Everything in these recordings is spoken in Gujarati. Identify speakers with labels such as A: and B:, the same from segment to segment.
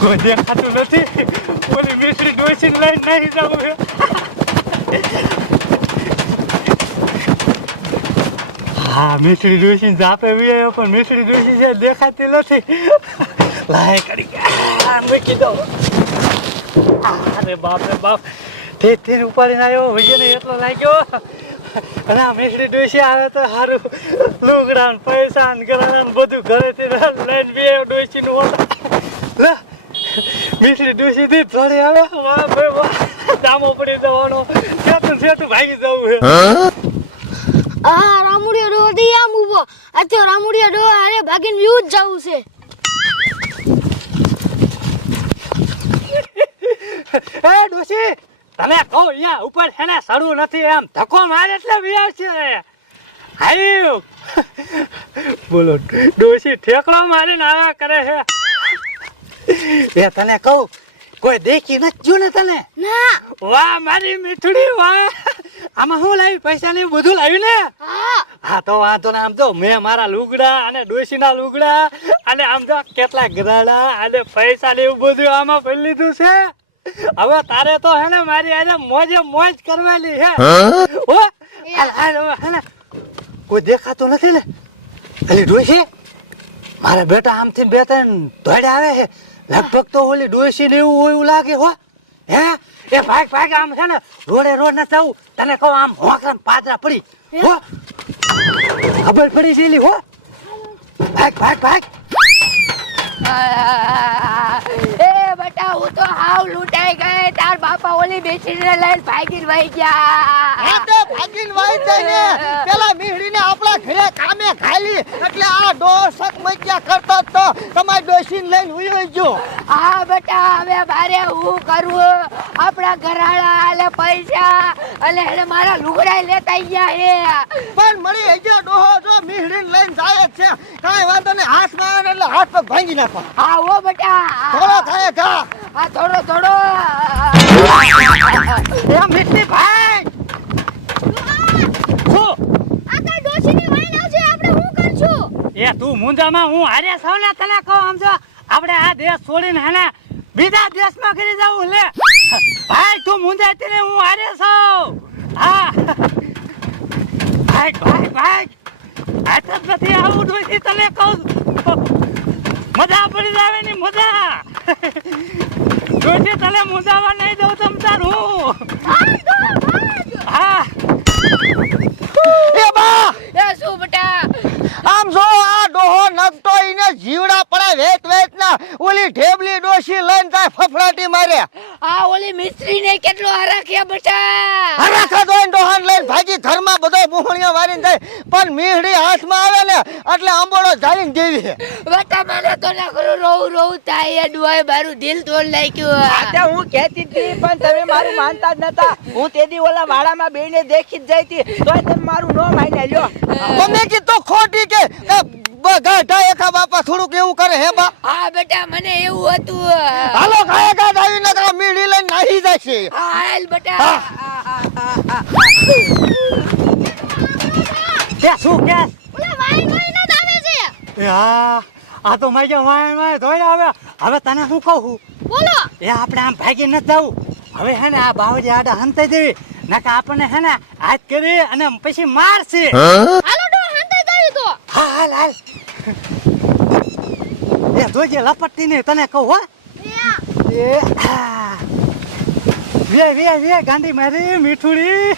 A: કોઈ દેખાતું નથી. ઓલી મિસ્ત્રી ડોસી લઈને નહીં જવું હે, મિસ્ત્રી ડોસી જાપે વી પણ મિસ્ત્રી ડોસી છે દેખાતી નથી. લાય કરી મૂકી દો અરે બાપ રે બાપ. તે તે ઉપાડીને આવ્યો વિજયને એટલો લાગ્યો. અને આ મિસ્ત્રી ડોસી આવે તો સારું લુગડા પૈસા ને ગરાણા બધું ઘરેથી લઈને બે ડોસી નું મિસ્ત્રી ડોસી થી થોડી આવે. વાહ ભાઈ વાહ. દામો પડી જવાનો. સેતું સેતું ભાગી જવું છે.
B: આ રામુડિયો ડો દી આમ ઊભો તો રામુડિયો ડો અરે ભાગીને વ્યૂ જ જવું છે.
A: એ ડોસી તને કહો અહીંયા ઉપર છે ને નથી એમ. ધક્કો મારે એટલે વ્યાવ છે. હાયું બોલો ડોસી ઠેકડો મારીને આવા કરે છે. એ તને કહું કોઈ દેખી નથી જો ને તને?
B: ના.
A: વાહ મારી મીઠડી વાહ. આમાં શું લાવી પૈસા ને એવું બધું લાવ્યું ને?
B: હા.
A: હા તો વાંધો ને આમ તો મેં મારા લુગડા અને ડોશીના લુગડા અને આમ તો કેટલા ગરાડા અને પૈસા ને એવું બધું આમાં ભરી લીધું છે. હવે તારે તો હે ને મારી આજે મોજે મોજ કરવાની હે? ઓ હે ને. કોઈ દેખાતું નથી ને? અલી ડોસી મારા બેટા આમથી બે ત્રણ ધોડે આવે છે. લગભગ તો ઓલી ડોસી ને એવું હોય એવું લાગે હો. હે? એ ભાગ ભાગ આમ છે ને રોડે રોડ ના જવું. તને કહું આમ હોકરા પાદરા પડી. હો? ખબર પડી છે હો? ભાગ ભાગ ભાગ.
C: એ બટા હું તો હાવ લૂંટાઈ ગઈ. તાર બાપા ઓલી બેસીને લઈને ભાગીને વહી ગયા.
D: હા તો ભાગીને વહી જાય ને પેલા મીહડીને આપણા ઘરે કામે ખાલી એટલે આ ડોસક મજ્જા કરતો તો. તમારી ડોસીને લઈને ઉયો જો
C: હા બેટા હવે મારે હું કરવું? આપણા ઘરાળા આલે પૈસા. અને એને મારા લુગડા લેતા ગયા હે.
D: પણ મળી હજી ડોહો જો મીહડીને લઈને જાય છે. કાઈ વાંધો નહીં હાથમાં માં એટલે હાથ પર ભાંગી નાખો.
C: હા ઓ બેટા.
D: થોડો થાય ઘા
C: હા થોડો થોડો.
A: એ મિસ્ટી ભાઈ શું
B: આ તો ડોશીની વાઈન આવશે આપણે શું કરશું
A: એ તું મુંજામાં હું હારે સૌ ને તને કહું આમ જો આપણે આ દેશ છોડીને હે ને બીજા દેશમાં કરી જવું લે. ભાઈ તું મુંજાતી ને હું હારે સૌ. હા. ભાઈ ભાઈ ભાઈ. આ તો નથી આવું ડોસી તને કહું મજા પડી જાવે ની મજા. ડોસી તને મુંજાવા નહીં દઉં તમ તારું. હા.
D: એ બા.
C: એ શું બેટા?
D: ડોહો નગતો ઈને જીવડા પડે વેત વેત ના ઓલી ઢેબલી ડોશી લઈને જાય ફફડાટી મારે.
C: આ ઓલી મિસ્ત્રી ને કેટલો હરાખ્યા બેટા?
D: હરા ખાધો ડોહાન લઈને ભાગી ધર્મા બધો મોહણિયા વારીને જાય. પણ મીહડી હાથમાં આવે ને એટલે આંબોળો જાળીને દેવી
C: બેટા મને તો નખરું રોવું રોવું થાય એ ડોય મારું દિલ તોડ લાગ્યું
E: આતે હું કહેતી હતી પણ તમે મારું માનતા જ નતા. હું તેદી ઓલા વાડામાં બેને દેખી જ જઈતી તોય તમે મારું નો માન્યા લ્યો.
D: તમે કીધું ખોટી કે એ એકા બાપા થોડુંક એવું કરે હે બા?
C: હા બેટા મને એવું હતું
D: હાલો ગાય ગાઢ આવીને કા મીડી લઈને નાહી જાય
C: હાલ બેટા.
D: હા.
A: શું કે?
B: ઓલા વાઈન વાઈન જ આવે છે.
A: હા આ તો મારી વાય વાય ધોઈ આવે. હવે તને શું કહું?
B: બોલો.
A: એ આપણે આમ ભાગી ન જવું હવે હે ને આ બાવજી આડા હંતાઈ દેવી. નકા આપણને હે ને હાથ કરી અને પછી મારશે
B: હાલો ડો હંતે જાવી તો
A: હા હાલ હાલ. એ જોજે લપટતી નહીં તને કહું હો. એ વે વે વે ગાંડી મારી મીઠુડી.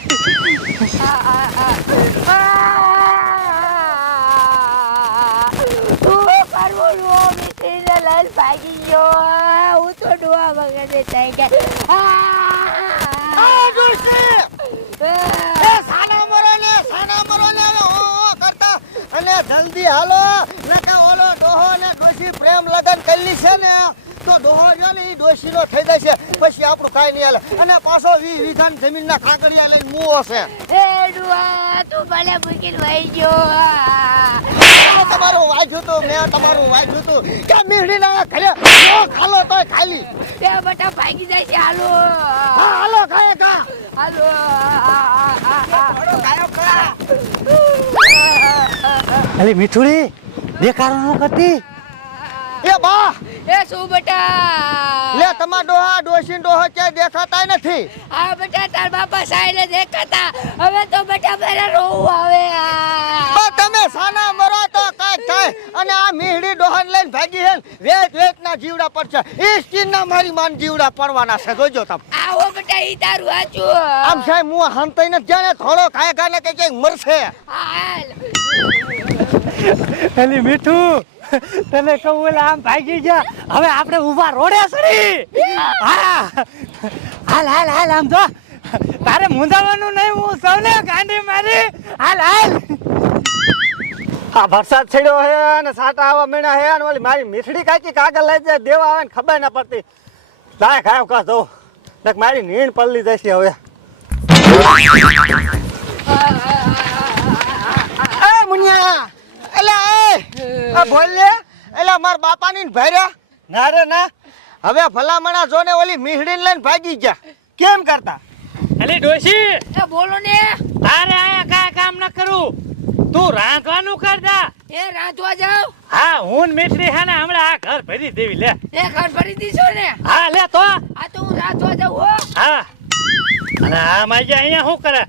C: ભાગી ગયો. હું તો ડોવા વગર થઈ ગયા
D: આ ડોસી! એ સાના મરો ને સાના મરો ને હવે હો હો કરતા અને જલ્દી હાલો. નકા ઓલો ડોહો ને ડોશી પ્રેમ લગન કરી છે ને તો ડોહો જો ને એ ડોસીનો થઈ જશે પછી આપણું કાંઈ નહીં હાલે. અને પાછો વી વીઘાની જમીનના કાંકરિયા લઈને મૂવો છે.
C: એ ડુઆ તું ભલે મૂકીને વહી ગયો.
D: તમારું વાંચ્યું હતું મેં તમારું વાંચ્યું હતું કે મીહડીના ઘરે નો ખાલો તોય ખાલી.
C: એ બટા ભાગી જાય છે હાલો.
D: હા હાલો ખાય કા.
C: હાલો
A: અલી મીઠુડી દેખાડો ન કરતી.
D: એ બા!
C: એ શું બેટા?
D: લે તમારા ડોહા ડોસી ડોહો કે દેખાતા નથી.
C: આ બેટા તાર બાપા સાઈડે દેખાતા. હવે તો બેટા મારે રોવું આવે આ.
D: પણ તમે સાના મરો તો કાંઈક થાય અને આ મીહડી ડોહાન લઈને ભાગી હે ને, ના જીવડા પડશે ઈ સ્કીન ના મારી માન જીવડા પડવાના છે. જોજો તમે.
C: આવો બેટા ઈ તારું હાચું
D: આમ સાહેબ હું હંતાઈ નથી જાણે થોડો ખાય ખાને કે ક્યાંક મરશે.
C: હાલ.
A: એલી મીઠું તને કહું એટલે આમ ભાગી ગયા. હવે આપણે ઊભા રોડે સડી હા. હાલ હાલ હાલ આમ જો. તારે મુંદાવાનું નહીં હું સૌને ગાંડી મારી. હાલ હાલ.
D: આ વરસાદ છડ્યો હે અને સાટા આવા મીણા હે અને ઓલી મારી મીઠડી કાચી કાગળ લઈ જાય દેવા આવે ને ખબર ના પડતી. લાય ખાયો કા દઉં. ને મારી નીણ પલ્લી જશે હવે. એ મુનિયા એલે એ આ બોલ લે. એલા માર બાપાની ને ભર્યા ના રે ના. હવે ભલામણા જોને ઓલી મીઠડી લઈને ભાગી ગયા. કેમ કરતા?
A: એલી ડોશી.
C: એ બોલો ને.
A: અરે આયા કાંઈ કામ ન કરું. તું રાંધવાનું કરતા?
C: એ રાંધવા જાવ
A: હા હું મિસ્ત્રી હે ને હમણાં આ ઘર ભરી દેવી લે.
C: એ ઘર ભરી દીશો ને?
A: હા લે તો.
C: આ તો હું રાંધવા જાવ હો.
A: હા. અને આ માજી અહીંયા શું કરે?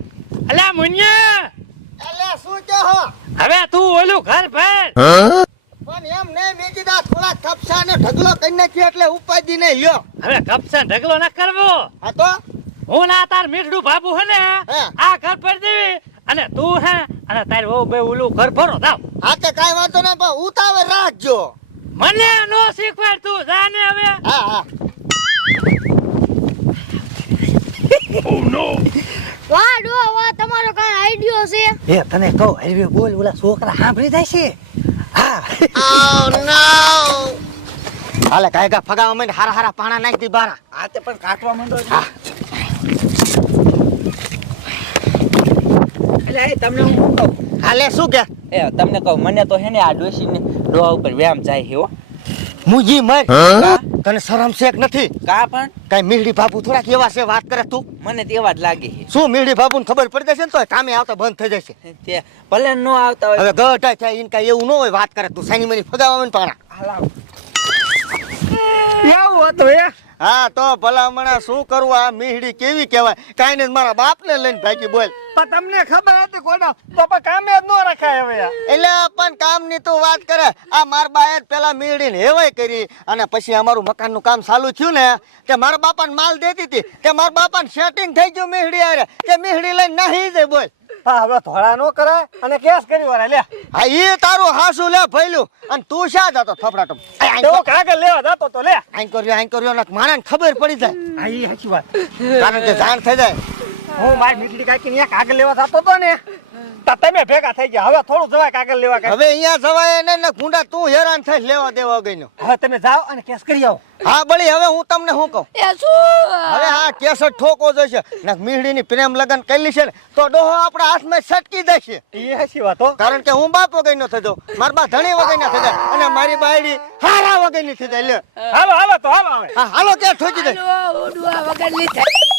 A: અલ્યા મુન્યા!
D: અલે શું કે હો?
A: હવે તું ઓલું ઘર ભર.
D: પણ એમ નહીં મેં કીધા થોડા કપસા ને ઢગલો કરી નાખ્યો એટલે ઉપાધી દીને લ્યો.
A: હવે કપસા ઢગલો ના કરવો.
D: હા તો?
A: હું ના તાર મીઠડું બાબુ હે ને આ ઘર ભરી દેવી. અને તું હે અને તારે બહુ બે ઓલું ઘર ભરો દાવ
D: હા તે કાંઈ વાંધો નહીં પણ ઉતાવળ રાખજો.
A: મને નો શીખવાડ તું જાને હવે.
D: હા હા.
B: વાહ ડો વાહ તમારો કાંઈ આઈડિયો છે?
A: એ તને કહું હરવે બોલ ઓલા છોકરા સાંભળી જાય છે? હા.
D: હાલે કાય કા ફગાવા માંડ હારા હારા પાણા નાખી દી બારા.
E: આ તે પણ કાટવા માંડો છો.
D: હા.
E: તમને હું કહું.
D: હાલે શું કે?
E: એ તમને કહું મને તો હે ને આ ડોશીને ડોહા ઉપર વ્યામ જાય છે હો.
D: મુજી મર તને શરમ શેક નથી?
E: કા પણ?
D: કઈ મીરડી બાપુ થોડાક એવા છે વાત કરે તું?
E: મને તેવા જ લાગે
D: શું મીરડી બાપુ ખબર પડી જશે ને તો કામે આવતા બંધ થઈ જશે.
E: તે ભલે નો આવતા હોય.
D: હવે ગઢા થાય એને કઈ એવું ન હોય વાત કરે તું. સાની મની ફગાવા માંડ પાણા.
E: હાલ. આવો.
A: એવું હતું એ
D: હા તો ભલામણા શું કરવું આ મીહડી કેવી કહેવાય? કાંઈ ને મારા બાપને લઈને ભાગી બોલ.
A: પણ તમને ખબર હતી કોના? બાપા કામે જ ન રખાય હવે
D: એટલે પણ કામની તું વાત કરે. આ માર બાએ જ પેલા મીહડીને હેવાય કરી અને પછી અમારું મકાનનું કામ ચાલુ થયું ને કે મારા બાપાને માલ દેતી હતી કે મારા બાપાને સેટિંગ થઈ ગયું મીહડી આરે કે મીહડી લઈને નાહી જાય બોલ.
A: હવે ધોળા નો કરાય અને કેસ કરી વાળા લે
D: હા એ તારું હાસુ લે ભઈલું અને તું શા જતો
A: તો કાગળ લેવા જતો તો લે
D: આઈ કર્યો આઈ કર્યો ને માણસને ખબર પડી જાય.
A: હા ઈ સાચી વાત.
D: કારણ કે જાણ થઈ જાય.
A: હું મારી મીઠડી કાકી ને કાગળ લેવા જતો તો ને. તો તમે ભેગા થઈ ગયા. હવે થોડું જવાય કાગળ લેવા.
D: હવે અહીંયા જવાય ને ને ગુંડા તું હેરાન થઈ લેવા દેવા ગઈ
A: હવે તમે જાઓ અને કેસ કરી આવો.
D: હા બળી હવે હું તમને શું કહું?
C: એ શું?
D: હવે હા કેસ ઠોકો જશે ને મીહડીની પ્રેમ લગન કરેલી છે ને તો ડોહો આપણા હાથમાં છટકી દેશે.
A: એ સાચી વાત હો.
D: કારણ કે હું બાપ વગર નો થતો મારા બા ધણી વગર ના થઈ જાય. અને મારી બાયડી હારા વગરની થઈ જાય. લે.
A: હાલો હાલો તો હાલો હવે.
D: હા હાલો કે ઠોકી દે?
C: હાલો, ઉડવા વગરની થઈ